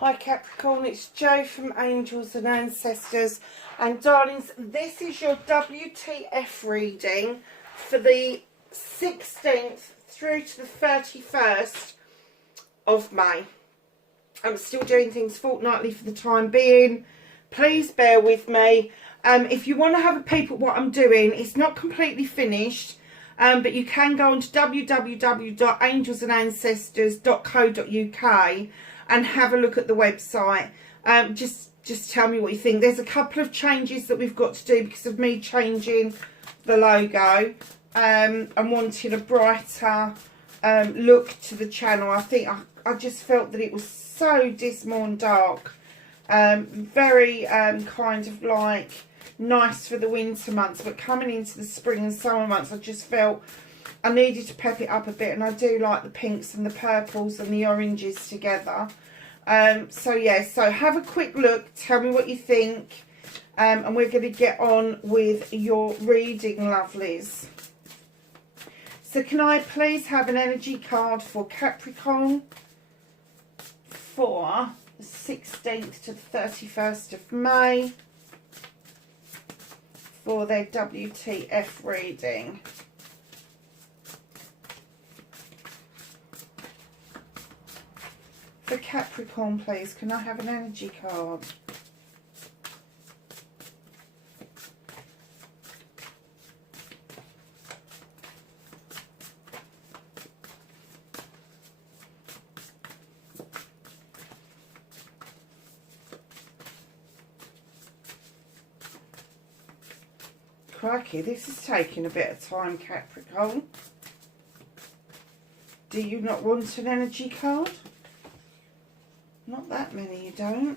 Hi Capricorn, it's Jo from Angels and Ancestors, and darlings, this is your WTF reading for the 16th through to the 31st of May. I'm still doing things fortnightly for the time being. Please bear with me. If you want to have a peep at what I'm doing, it's not completely finished, but you can go on to www.angelsandancestors.co.uk and have a look at the website. Just tell me what you think. There's a couple of changes that we've got to do because of me changing the logo. I'm wanting a brighter look to the channel. I think I just felt that it was so dismal and dark. Very kind of like nice for the winter months, but coming into the spring and summer months, I just felt I needed to pep it up a bit, and I do like the pinks and the purples and the oranges together. So yeah, so have a quick look, tell me what you think, and we're going to get on with your reading, lovelies. So can I please have an energy card for Capricorn for the 16th to the 31st of May for their WTF reading? For Capricorn, please, can I have an energy card? Crikey, this is taking a bit of time, Capricorn. Do you not want an energy card? Not that many, you don't.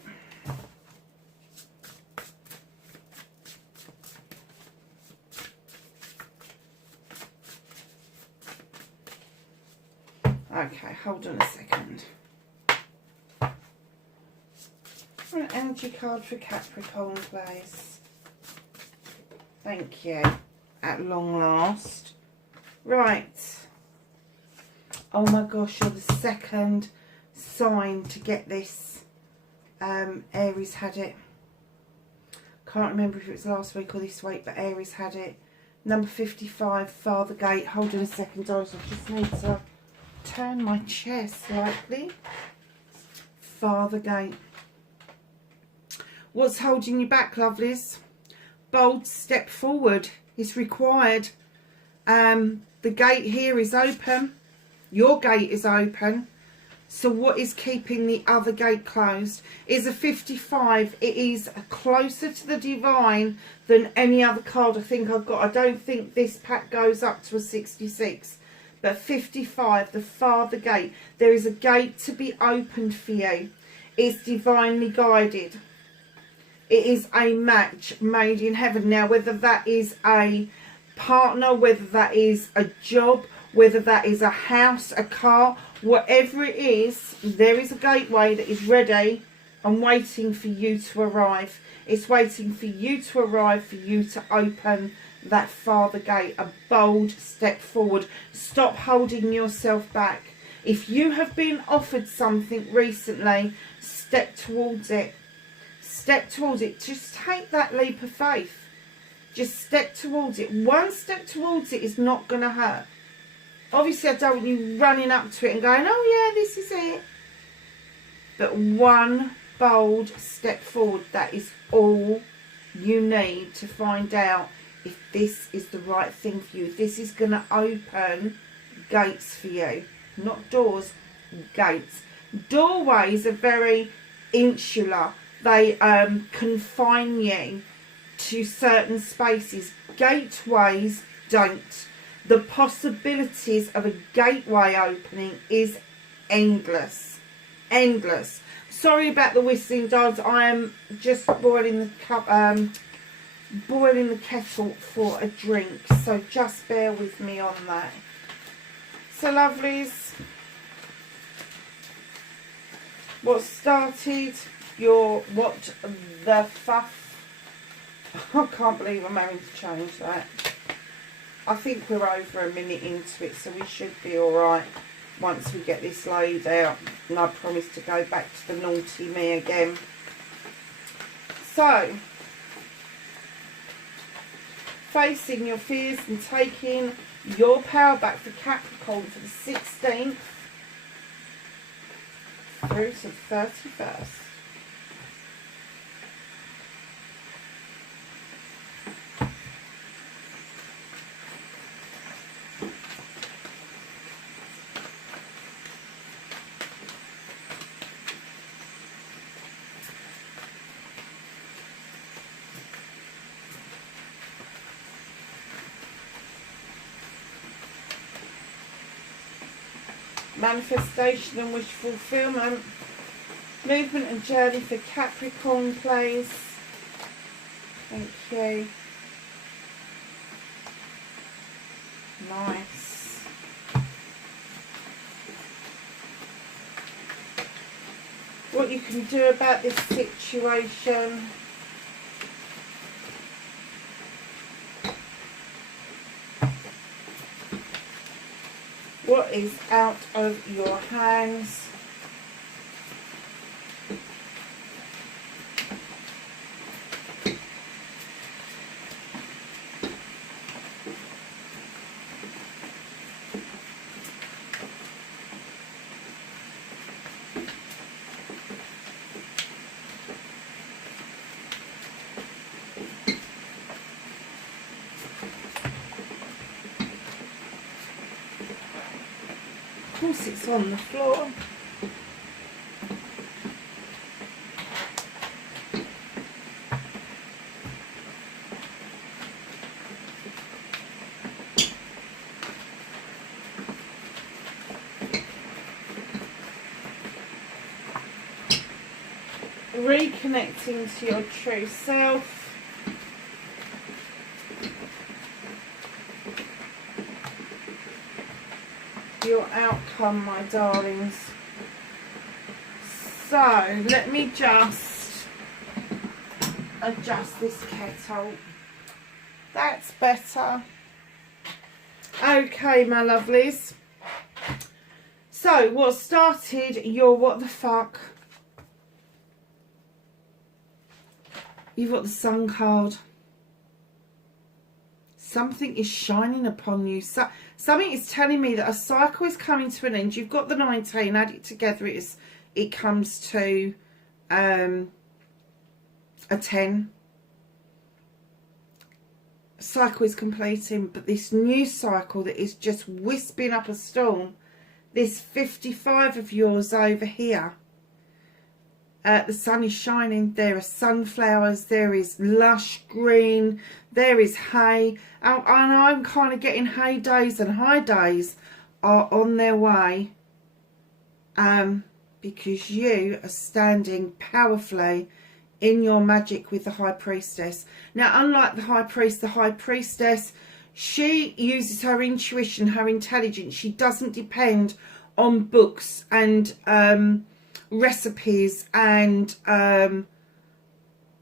Okay, hold on a second. An energy card for Capricorn, please. Thank you. At long last. Right. Oh my gosh, you're the second sign to get this. Aries had it. Can't remember if it was last week or this week, but Aries had it. Number 55, Father Gate. Hold on a second, guys. I just need to turn my chair slightly. Father Gate. What's holding you back, lovelies? Bold step forward is required. The gate here is open. Your gate is open. So what is keeping the other gate closed? Is a 55. It is closer to the divine than any other card I think I've got. I don't think this pack goes up to a 66. But 55, the Father Gate. There is a gate to be opened for you. It's divinely guided. It is a match made in heaven. Now, whether that is a partner, whether that is a job, whether that is a house, a car, whatever it is, there is a gateway that is ready and waiting for you to arrive. It's waiting for you to arrive, for you to open that Father Gate. A bold step forward. Stop holding yourself back. If you have been offered something recently, step towards it. Step towards it. Just take that leap of faith. Just step towards it. One step towards it is not going to hurt. Obviously, I don't want you running up to it and going, oh yeah, this is it. But one bold step forward, that is all you need to find out if this is the right thing for you. This is going to open gates for you. Not doors, gates. Doorways are very insular. They confine you to certain spaces. Gateways don't. The possibilities of a gateway opening is endless. Endless. Sorry about the whistling, dogs. I am just boiling the cup, boiling the kettle for a drink. So just bear with me on that. So lovelies, what started your what the fuff? I can't believe I'm having to change that. I think we're over a minute into it, so we should be alright. once we get this laid out, and I promise to go back to the naughty me again. So, facing your fears and taking your power back for Capricorn for the 16th through to the 31st. Manifestation and wish fulfillment. Movement and journey for Capricorn, please. Thank you. Nice. What you can do about this situation. What is out of your hands? Of course it's on the floor. Reconnecting to your true self. Your outcome, my darlings. So let me just adjust this kettle. That's better. Okay, my lovelies. So what started your what the fuck? You've got the Sun card. Something is shining upon you. Something is telling me that a cycle is coming to an end. You've got the 19, add it together, it comes to a 10. Cycle is completing, but this new cycle that is just wisping up a storm, this 55 of yours over here, the sun is shining, there are sunflowers, there is lush green, there is hay, and I'm kind of getting hay days and high days are on their way, because you are standing powerfully in your magic with the High Priestess. Now, unlike the High Priestess, she uses her intuition, her intelligence. She doesn't depend on books and recipes, and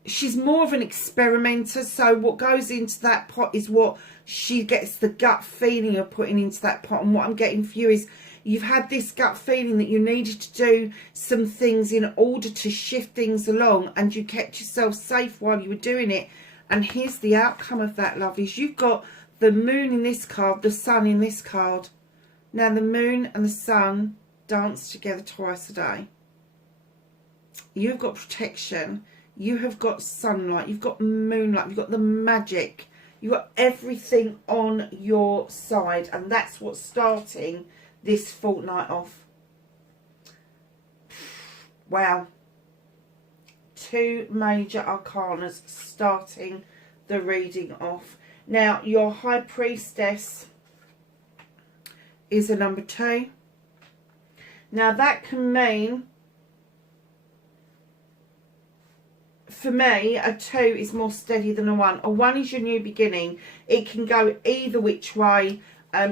she's more of an experimenter. So what goes into that pot is what she gets the gut feeling of putting into that pot. And what I'm getting for you is you've had this gut feeling that you needed to do some things in order to shift things along, and you kept yourself safe while you were doing it. And here's the outcome of that, lovelies. You've got the moon in this card, the sun in this card. Now the moon and the sun dance together twice a day. You've got protection, you have got sunlight, you've got moonlight, you've got the magic, you've got everything on your side, and that's what's starting this fortnight off. Wow. 2 major arcanas starting the reading off. Now, your High Priestess is a number 2. Now, that can mean, for me, a 2 is more steady than a 1. A 1 is your new beginning. It can go either which way.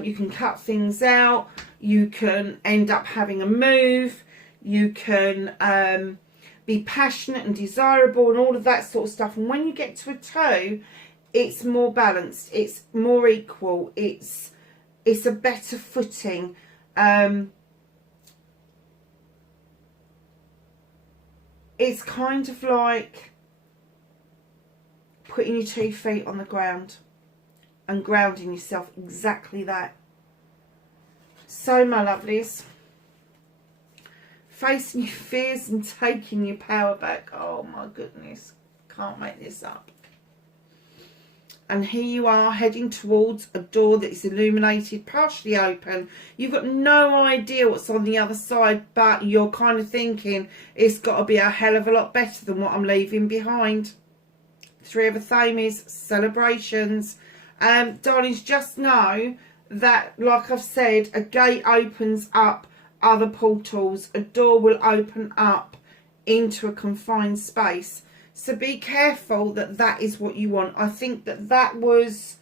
You can cut things out. You can end up having a move. You can be passionate and desirable and all of that sort of stuff. And when you get to a 2, it's more balanced. It's more equal. It's a better footing. it's kind of like putting your 2 feet on the ground and grounding yourself, exactly that. So, my lovelies, facing your fears and taking your power back. Oh my goodness, can't make this up. And here you are heading towards a door that is illuminated, partially open. You've got no idea what's on the other side, but you're kind of thinking it's got to be a hell of a lot better than what I'm leaving behind. 3 of Athames, celebrations. Darlings, just know that, like I've said, a gate opens up other portals. A door will open up into a confined space. So be careful that that is what you want. I think that that was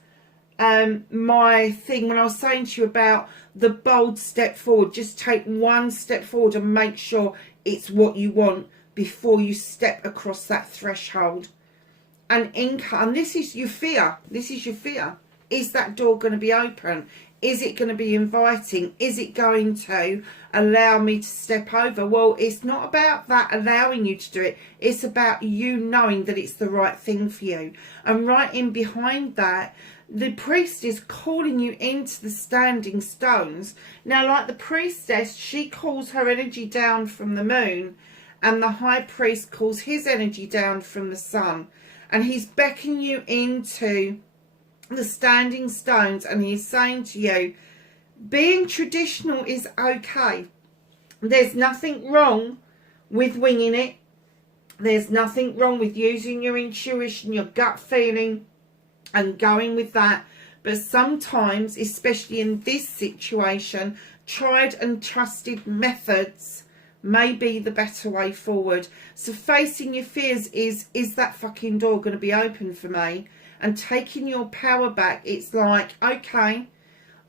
my thing when I was saying to you about the bold step forward. Just take 1 step forward and make sure it's what you want before you step across that threshold. And this is your fear. This is your fear. Is that door going to be open? Is it going to be inviting? Is it going to allow me to step over? Well, it's not about that allowing you to do it. It's about you knowing that it's the right thing for you. And right in behind that, the priest is calling you into the standing stones. Now, like the priestess, she calls her energy down from the moon, and the high priest calls his energy down from the sun. And he's beckoning you into the standing stones, and he's saying to you, being traditional is okay. There's nothing wrong with winging it. There's nothing wrong with using your intuition, your gut feeling, and going with that. But sometimes, especially in this situation, tried and trusted methods may be the better way forward. So facing your fears is that fucking door going to be open for me? And taking your power back, it's like, okay,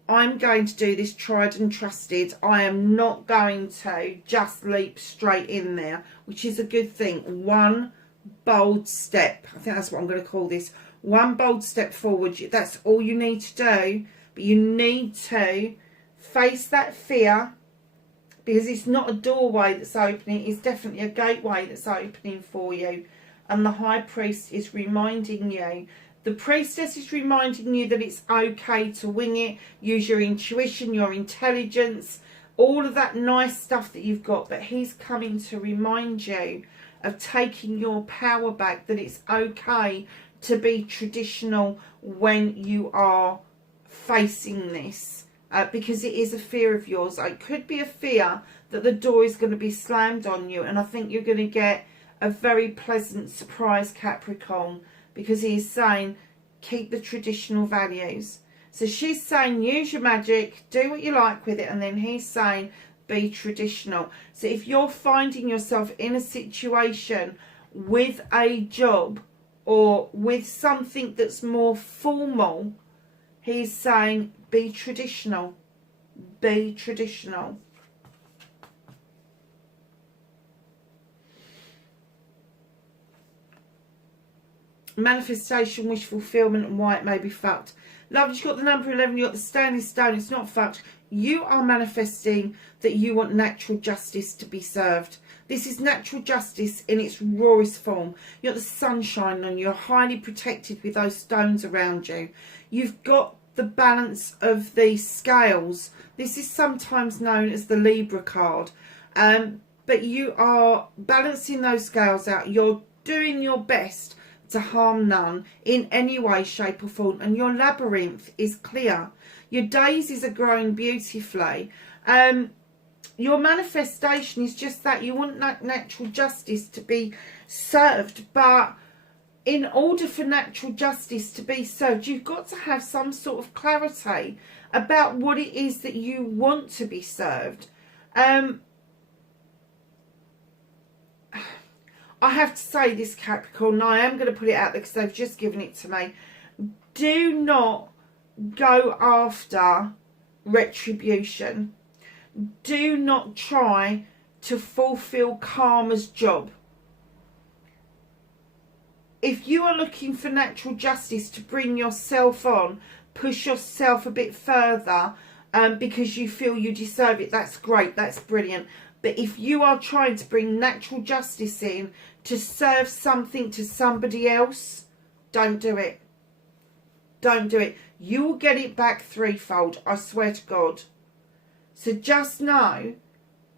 I'm going to do this tried and trusted. I am not going to just leap straight in there, which is a good thing. 1 bold step. I think that's what I'm going to call this. 1 bold step forward. That's all you need to do. But you need to face that fear, because it's not a doorway that's opening. It's definitely a gateway that's opening for you. And the high priest is reminding you, the priestess is reminding you that it's okay to wing it, use your intuition, your intelligence, all of that nice stuff that you've got. But he's coming to remind you of taking your power back, that it's okay to be traditional when you are facing this. Because it is a fear of yours. It could be a fear that the door is going to be slammed on you. And I think you're going to get a very pleasant surprise, Capricorn. Because he's saying, keep the traditional values. So she's saying, use your magic, do what you like with it. And then he's saying, be traditional. So if you're finding yourself in a situation with a job or with something that's more formal, he's saying, be traditional. Be traditional. Manifestation, wish fulfillment, and why it may be fucked. Love, you've got the number 11, you've got the standing stone. It's not fucked. You are manifesting that you want natural justice to be served. This is natural justice in its rawest form. You've got the sunshine on you. You're highly protected with those stones around you. You've got the balance of the scales. This is sometimes known as the Libra card. But you are balancing those scales out. You're doing your best to harm none in any way, shape or form, and your labyrinth is clear. Your daisies are growing beautifully. Your manifestation is just that you want natural justice to be served, but in order for natural justice to be served, you've got to have some sort of clarity about what it is that you want to be served. I have to say this, Capricorn, I am going to put it out there because they've just given it to me. Do not go after retribution. Do not try to fulfill karma's job. If you are looking for natural justice to bring yourself on, push yourself a bit further, because you feel you deserve it. That's great. That's brilliant. But if you are trying to bring natural justice in to serve something to somebody else, don't do it. Don't do it. You will get it back threefold. I swear to God. So just know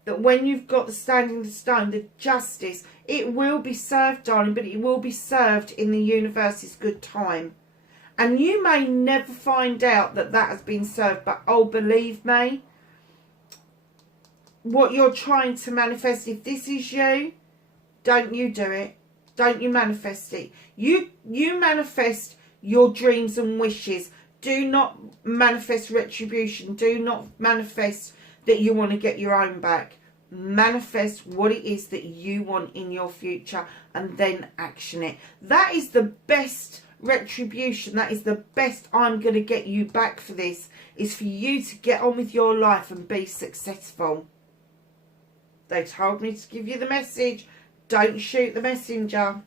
that when you've got the standing the stone, the justice, it will be served, darling, but it will be served in the universe's good time. And you may never find out that that has been served, but oh, believe me, what you're trying to manifest, if this is you, don't you do it. Don't you manifest it. You manifest your dreams and wishes. Do not manifest retribution. Do not manifest that you want to get your own back. Manifest what it is that you want in your future and then action it. That is the best retribution. That is the best I'm going to get you back for this, is for you to get on with your life and be successful. They told me to give you the message. Don't shoot the messenger.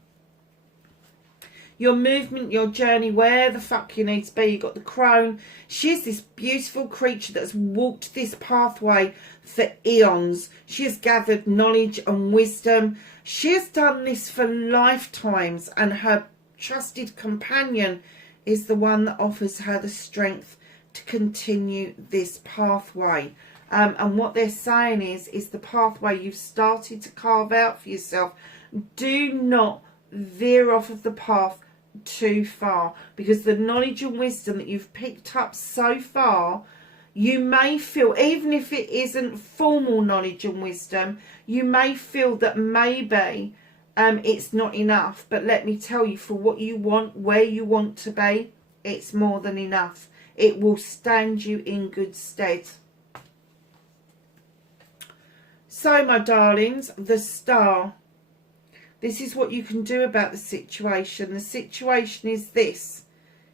Your movement, your journey, where the fuck you need to be. You've got the crone. She's this beautiful creature that has walked this pathway for eons. She has gathered knowledge and wisdom. She has done this for lifetimes, and her trusted companion is the one that offers her the strength to continue this pathway. And what they're saying is the pathway you've started to carve out for yourself. Do not veer off of the path too far, because the knowledge and wisdom that you've picked up so far, you may feel, even if it isn't formal knowledge and wisdom, you may feel that maybe it's not enough. But let me tell you, for what you want, where you want to be, it's more than enough. It will stand you in good stead. So, my darlings, the Star. This is what you can do about the situation. The situation is this.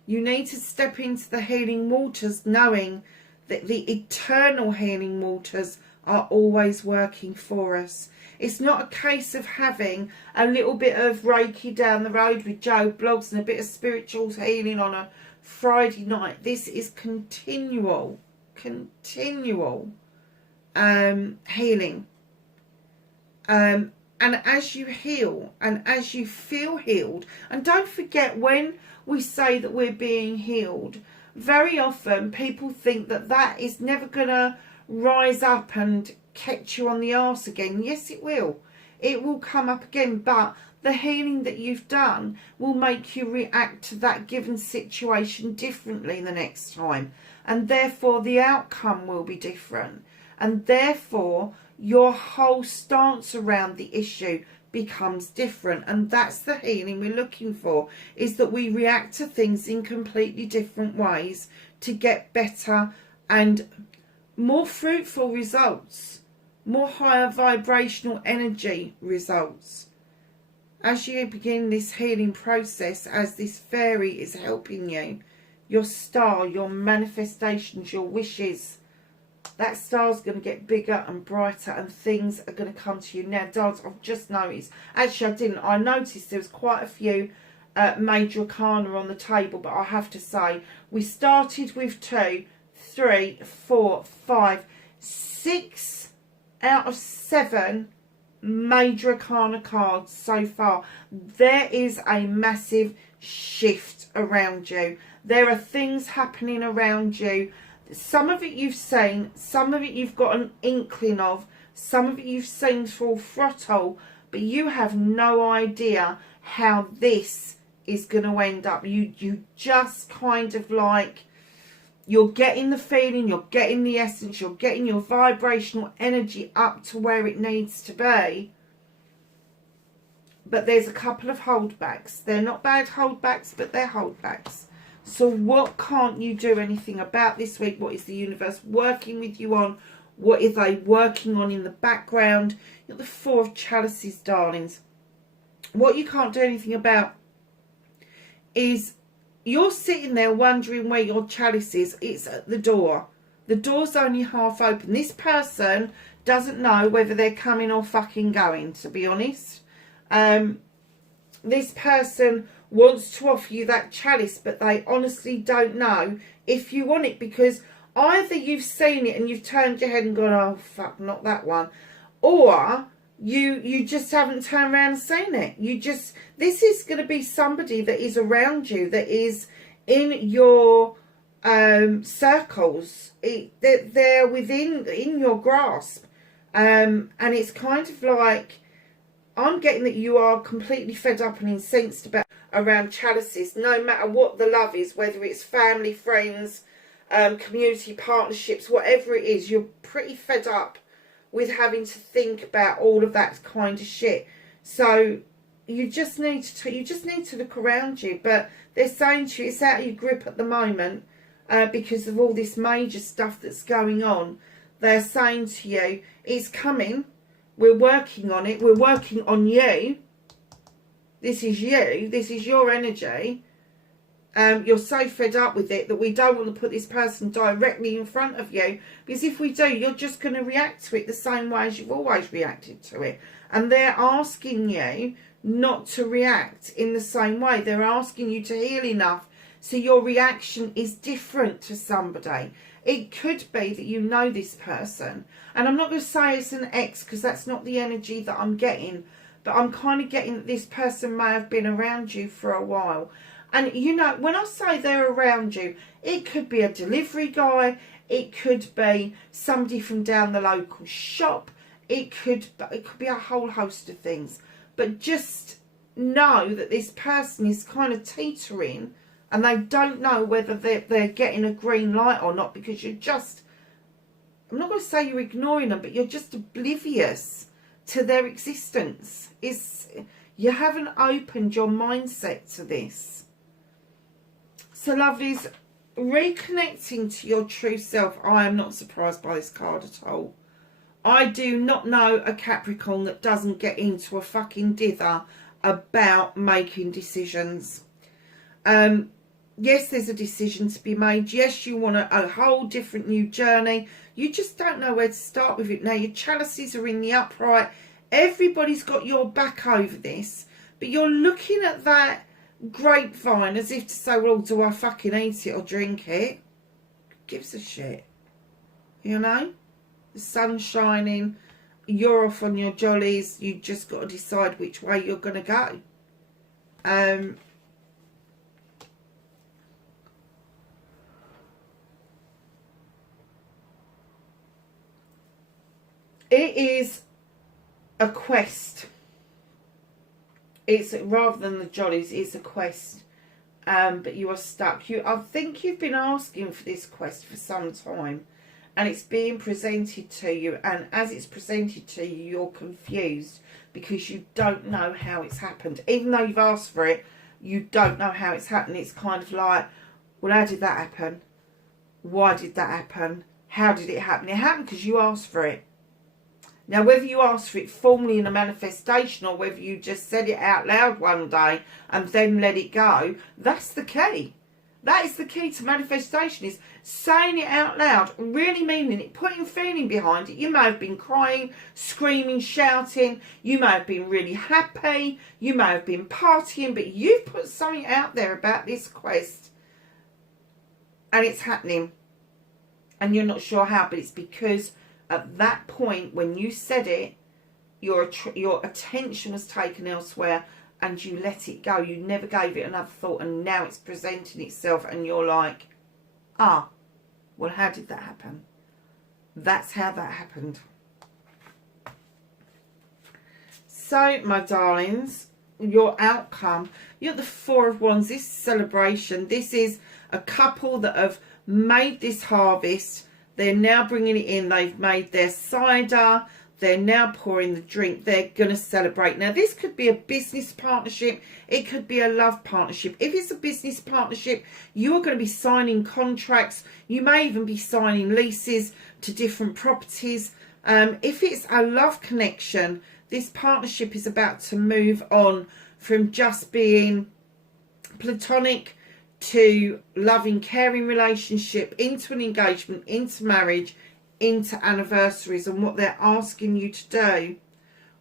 You need to step into the healing waters, knowing that the eternal healing waters are always working for us. It's not a case of having a little bit of Reiki down the road with Joe Blogs and a bit of spiritual healing on a Friday night. This is continual healing. And as you heal and as you feel healed, and don't forget, when we say that we're being healed, very often people think that that is never going to rise up and catch you on the arse again. Yes, it will. It will come up again, but the healing that you've done will make you react to that given situation differently the next time. And therefore the outcome will be different. And therefore your whole stance around the issue becomes different. And that's the healing we're looking for, is that we react to things in completely different ways to get better and more fruitful results, more higher vibrational energy results. As you begin this healing process, as this fairy is helping you, your star, your manifestations, your wishes, that star's going to get bigger and brighter, and things are going to come to you. Now, darlings, I've just noticed, actually I didn't, I noticed there was quite a few major arcana on the table, but I have to say, we started with 2, 3, 4, 5, 6 out of 7 major arcana cards so far. There is a massive shift around you. There are things happening around you. Some of it you've seen, some of it you've got an inkling of, some of it you've seen full throttle, but you have no idea how this is going to end up. You just kind of like, you're getting the feeling, you're getting the essence, you're getting your vibrational energy up to where it needs to be. But there's a couple of holdbacks. They're not bad holdbacks, but they're holdbacks. So what can't you do anything about this week? What is the universe working with you on? What are they working on in the background? You've got the 4 of Chalices, darlings. What you can't do anything about is you're sitting there wondering where your chalice is. It's at the door. The door's only half open. This person doesn't know whether they're coming or fucking going, to be honest. This person wants to offer you that chalice, but they honestly don't know if you want it, because either you've seen it and you've turned your head and gone, oh fuck, not that one, or you just haven't turned around and seen it. This is going to be somebody that is around you, that is in your circles. They're in your grasp, and it's kind of like, I'm getting that you are completely fed up and incensed around chalices, no matter what the love is, whether it's family, friends, community partnerships, whatever it is. You're pretty fed up with having to think about all of that kind of shit. So you just need to look around you. But they're saying to you, it's out of your grip at the moment, because of all this major stuff that's going on. They're saying to you, it's coming. We're working on it. We're working on you. This is you. This is your energy. You're so fed up with it that we don't want to put this person directly in front of you, because if we do, you're just going to react to it the same way as you've always reacted to it. And they're asking you not to react in the same way. They're asking you to heal enough so your reaction is different to somebody. It could be that you know this person, and I'm not going to say it's an ex, because that's not the energy that I'm getting, but I'm kind of getting that this person may have been around you for a while. And you know, when I say they're around you, it could be a delivery guy, it could be somebody from down the local shop, it could be a whole host of things. But just know that this person is kind of teetering, and they don't know whether they're getting a green light or not, because you're just, I'm not going to say you're ignoring them, but you're just oblivious to their existence. You haven't opened your mindset to this. So lovelies, reconnecting to your true self. I am not surprised by this card at all. I do not know a Capricorn that doesn't get into a fucking dither about making decisions. Yes, there's a decision to be made. Yes, you want a whole different new journey. You just don't know where to start with it. Now, your chalices are in the upright. Everybody's got your back over this. But you're looking at that grapevine as if to say, well, do I fucking eat it or drink it? Who gives a shit? You know? The sun's shining. You're off on your jollies. You just got to decide which way you're going to go. It is a quest. It's rather than the jollies, it's a quest. But you are stuck. I think you've been asking for this quest for some time, and it's being presented to you. And as it's presented to you, you're confused because you don't know how it's happened. Even though you've asked for it, you don't know how it's happened. It's kind of like, well, how did that happen? Why did that happen? How did it happen? It happened because you asked for it. Now, whether you asked for it formally in a manifestation or whether you just said it out loud one day and then let it go, that's the key. That is the key to manifestation, is saying it out loud, really meaning it, putting feeling behind it. You may have been crying, screaming, shouting. You may have been really happy. You may have been partying, but you've put something out there about this quest and it's happening. And you're not sure how, but it's because at that point, when you said it, your attention was taken elsewhere and you let it go. You never gave it another thought, and now it's presenting itself and you're like, ah, well, how did that happen? That's how that happened. So, my darlings, your outcome, you're the Four of Wands. This celebration, this is a couple that have made this harvest. They're now bringing it in. They've made their cider. They're now pouring the drink. They're going to celebrate. Now, this could be a business partnership. It could be a love partnership. If it's a business partnership, you're going to be signing contracts. You may even be signing leases to different properties. If it's a love connection, this partnership is about to move on from just being platonic to loving, caring relationship, into an engagement, into marriage, into anniversaries. And what they're asking you to do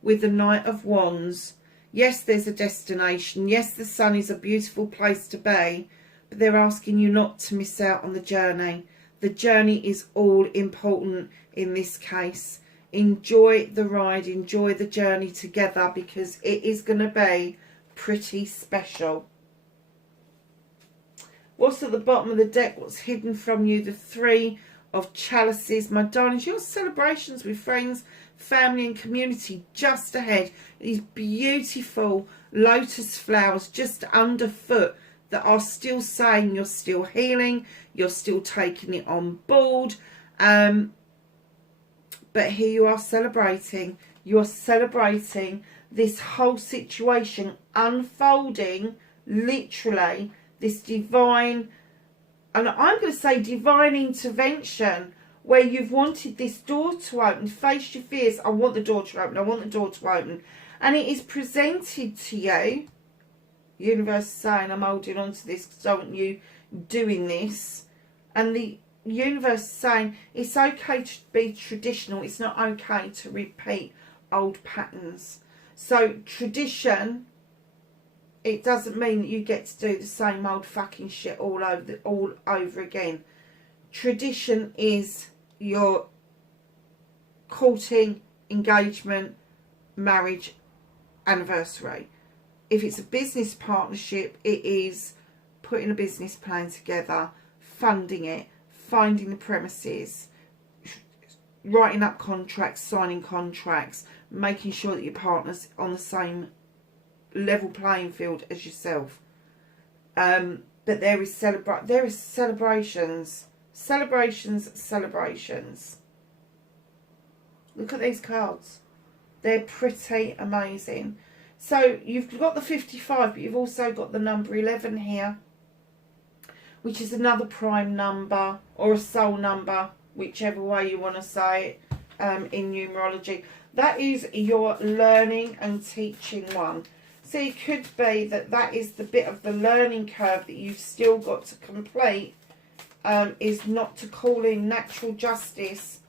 with the Knight of Wands, yes, there's a destination. Yes, the sun is a beautiful place to be, but they're asking you not to miss out on the journey. The journey is all important in this case. Enjoy the ride, enjoy the journey together, because it is going to be pretty special. What's at the bottom of the deck? What's hidden from you? The Three of Chalices. My darlings, your celebrations with friends, family and community just ahead. These beautiful lotus flowers just underfoot that are still saying you're still healing, you're still taking it on board. But here you are celebrating. You're celebrating this whole situation unfolding, literally, this divine, and I'm going to say divine intervention, where you've wanted this door to open. Face your fears. I want the door to open. I want the door to open. And it is presented to you. Universe saying, I'm holding on to this because I want you doing this. And the universe saying, it's okay to be traditional. It's not okay to repeat old patterns. So tradition, it doesn't mean that you get to do the same old fucking shit all over again. Tradition is your courting, engagement, marriage, anniversary. If it's a business partnership, it is putting a business plan together, funding it, finding the premises, writing up contracts, signing contracts, making sure that your partner's on the same level playing field as yourself. But there is celebrations. Celebrations. Look at these cards. They're pretty amazing. So you've got the 55, but you've also got the number 11 here, which is another prime number or a soul number, whichever way you want to say it in numerology. That is your learning and teaching one. So it could be that that is the bit of the learning curve that you've still got to complete, is not to call in natural justice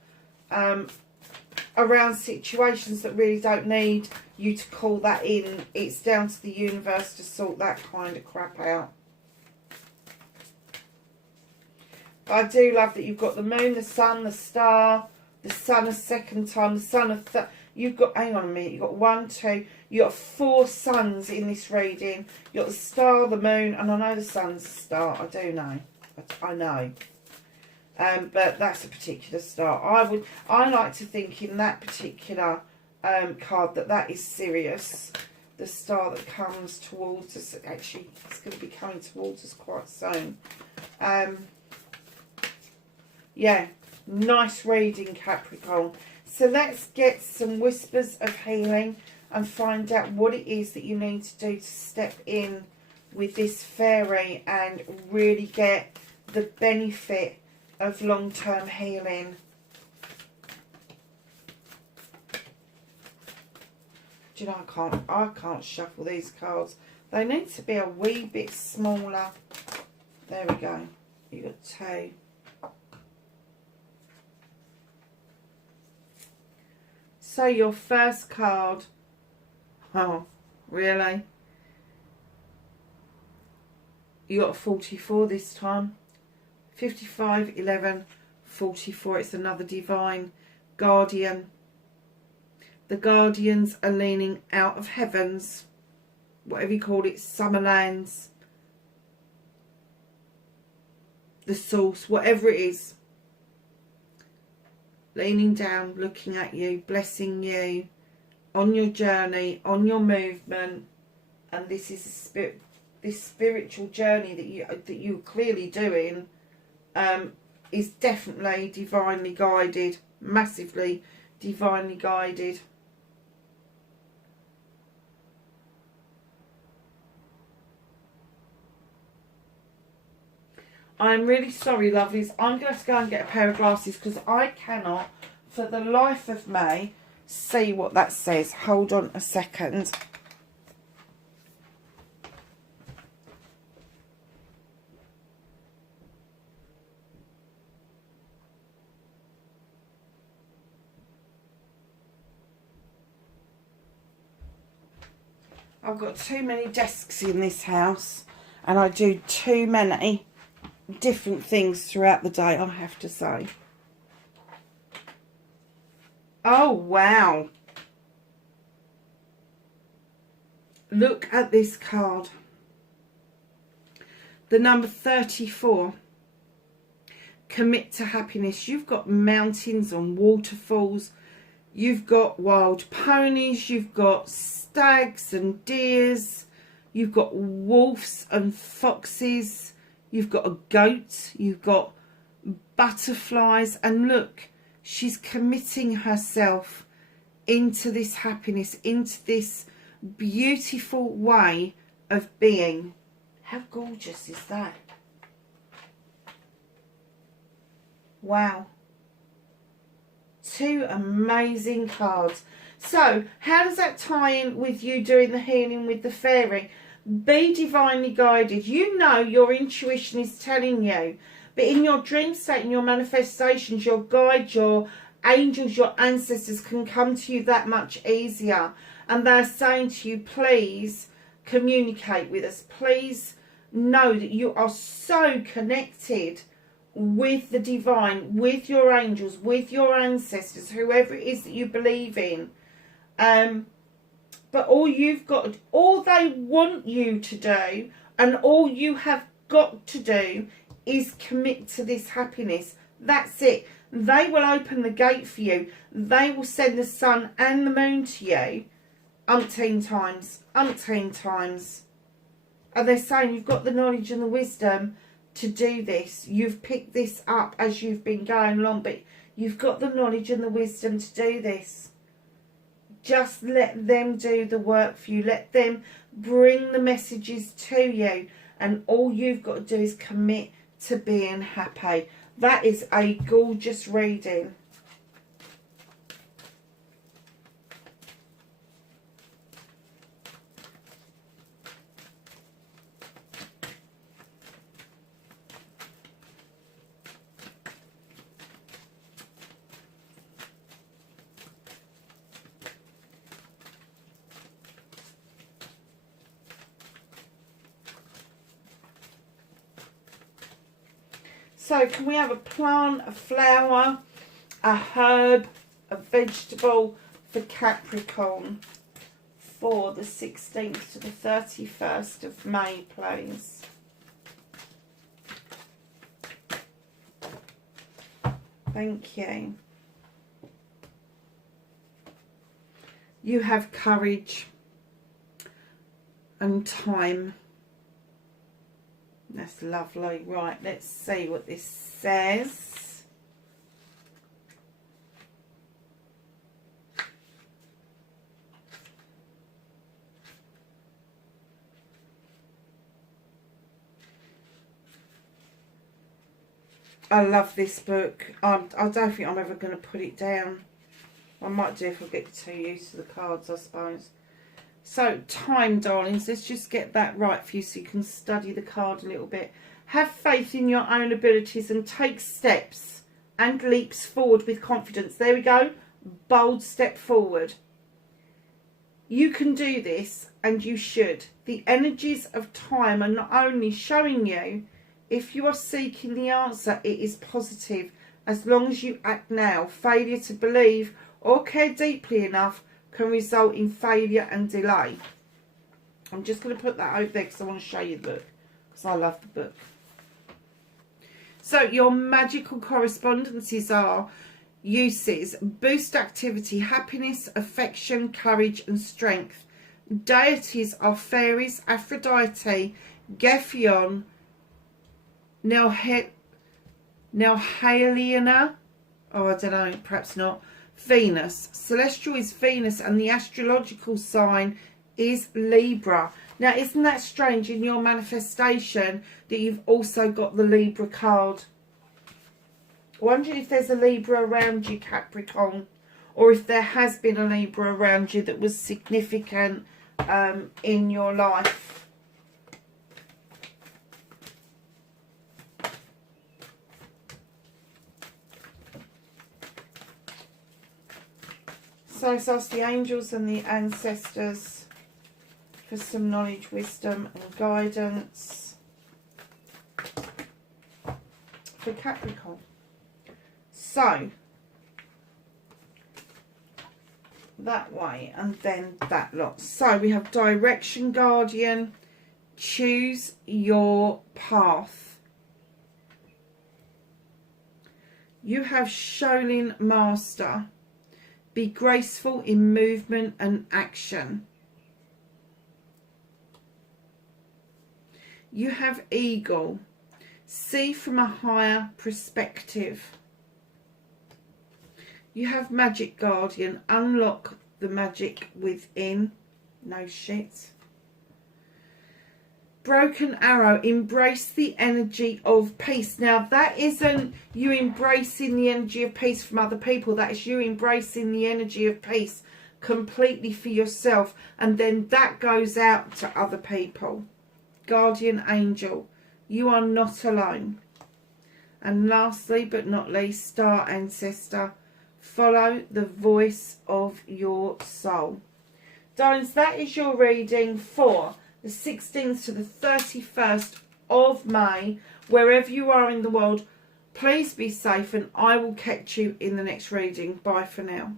around situations that really don't need you to call that in. It's down to the universe to sort that kind of crap out. But I do love that you've got the moon, the sun, the star, the sun a second time, the sun a third. You've got, hang on a minute, you've got 1, 2, you've got 4 suns in this reading. You've got the star, the moon, and I know the sun's a star. I do know. I know. But that's a particular star. I like to think in that particular card that is Sirius, the star that comes towards us. Actually, it's going to be coming towards us quite soon. Yeah, nice reading, Capricorn. So let's get some whispers of healing and find out what it is that you need to do to step in with this fairy and really get the benefit of long-term healing. Do you know, I can't shuffle these cards. They need to be a wee bit smaller. There we go. You got 2. So your first card. Oh, really? You got a 44 this time. 55, 11, 44. It's another divine guardian. The guardians are leaning out of heavens, whatever you call it, summer lands, the source, whatever it is. Leaning down, looking at you, blessing you on your journey, on your movement. And this is a spirit, this spiritual journey that you're clearly doing. Is definitely divinely guided, massively divinely guided. I'm really sorry, lovelies. I'm going to have to go and get a pair of glasses because I cannot, for the life of me, see what that says. Hold on a second. I've got too many desks in this house and I do too many different things throughout the day, I have to say. Oh, wow. Look at this card. The number 34. Commit to happiness. You've got mountains and waterfalls. You've got wild ponies. You've got stags and deers. You've got wolves and foxes. You've got a goat. You've got butterflies. And look, she's committing herself into this happiness, into this beautiful way of being. How gorgeous is that? Wow. Two amazing cards. So, how does that tie in with you doing the healing with the fairy? Be divinely guided. You know your intuition is telling you. But in your dream state, in your manifestations, your guide, your angels, your ancestors can come to you that much easier. And they're saying to you, please communicate with us. Please know that you are so connected with the divine, with your angels, with your ancestors, whoever it is that you believe in. But all they want you to do, and all you have got to do, is commit to this happiness. That's it. They will open the gate for you. They will send the sun and the moon to you umpteen times. And they're saying you've got the knowledge and the wisdom to do this. You've picked this up as you've been going along, but you've got the knowledge and the wisdom to do this. Just let them do the work for you. Let them bring the messages to you. And all you've got to do is commit to being happy. That is a gorgeous reading. So can we have a plant, a flower, a herb, a vegetable for Capricorn for the 16th to the 31st of May, please? Thank you. You have courage and time. That's lovely. Right, let's see what this says. I love this book. I don't think I'm ever going to put it down. I might do if I get too used to the cards, I suppose. So, time, darlings. Let's just get that right for you so you can study the card a little bit. Have faith in your own abilities and take steps and leaps forward with confidence. There we go. Bold step forward. You can do this, and you should. The energies of time are not only showing you, if you are seeking the answer, it is positive. As long as you act now, failure to believe or care deeply enough can result in failure and delay. I'm just going to put that over there because I want to show you the book, because I love the book. So your magical correspondences are uses: boost activity, happiness, affection, courage and strength. Deities are fairies, Aphrodite, Gephion, Helena, oh I don't know, perhaps not, Venus. Celestial is Venus and the astrological sign is Libra. Now isn't that strange in your manifestation that you've also got the Libra card? I wonder if there's a Libra around you, Capricorn, or if there has been a Libra around you that was significant in your life. So let's ask the angels and the ancestors for some knowledge, wisdom and guidance. for Capricorn. So, that way and then that lot. So we have direction, guardian, choose your path. You have Shaolin master, be graceful in movement and action. You have eagle, see from a higher perspective. You have magic guardian, unlock the magic within. No shit. Broken arrow, embrace the energy of peace. Now that isn't you embracing the energy of peace from other people. That is you embracing the energy of peace completely for yourself. And then that goes out to other people. Guardian angel, you are not alone. And lastly but not least, star ancestor, follow the voice of your soul. Darlings, that is your reading for the 16th to the 31st of May. Wherever you are in the world, please be safe and I will catch you in the next reading. Bye for now.